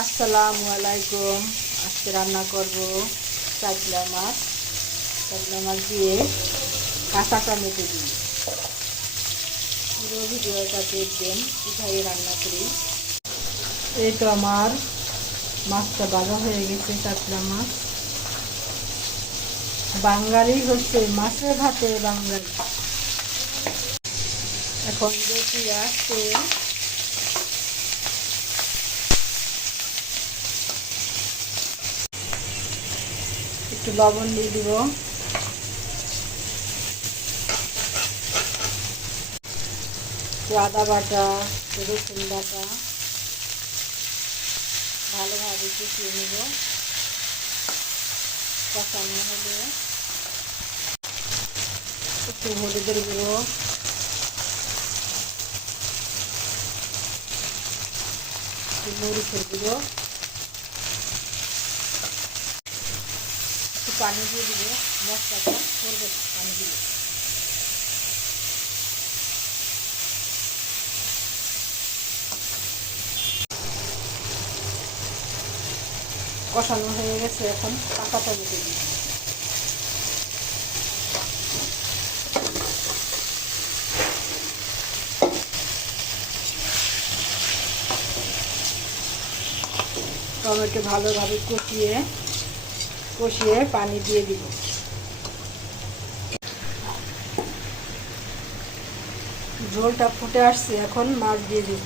আসসালামু আলাইকুম। আজকে রান্না করব চাইলা মাছ। চাইলা মাছ দিয়ে কাঁচা টমেটো দিয়ে পুরো ভিডিওটা দেখবেন কীভাবে রান্না করি। এই তো আমার মাছটা ভাজা হয়ে গেছে। চাইলা মাছ বাঙালি হচ্ছে মাছের ভাতে বাঙালি। এখন দিয়ে পেঁয়াজ তেল একটু লবণ দিয়ে দিব, আদা বাটা, রসুন বাটা ভালোভাবে কষিয়ে নেব। কষানো হলে একটু হলুদের গুঁড়ো, মরিচের গুঁড়ো, একটু পানি দিয়ে দিব। মশলাটা করবে না পানি দিলে। কষানো হয়ে গেছে, এখন কাঁচা টমেটো দিই। টমেটো ভালোভাবে কষিয়ে পানি দিয়ে দিব। ঝোলটা ফুটে আসছে, এখন মাছ দিয়ে দিব।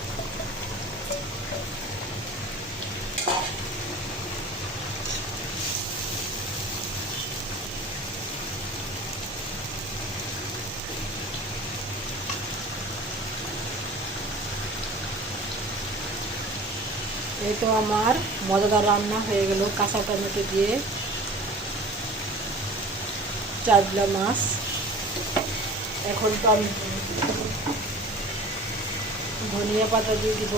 এই তো আমার মজাদার রান্না হয়ে গেল কাঁচা টমেটো দিয়ে চাইলা মাছ। এখন তো আমি ধনিয়া পাতা দিয়ে দিব।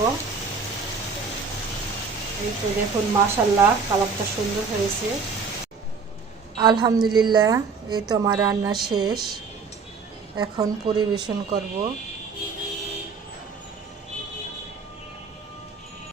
এই তো দেখুন মাশাআল্লাহ, কালারটা সুন্দর হয়েছে। আলহামদুলিল্লাহ, এই তো আমার রান্না শেষ। এখন পরিবেশন করব।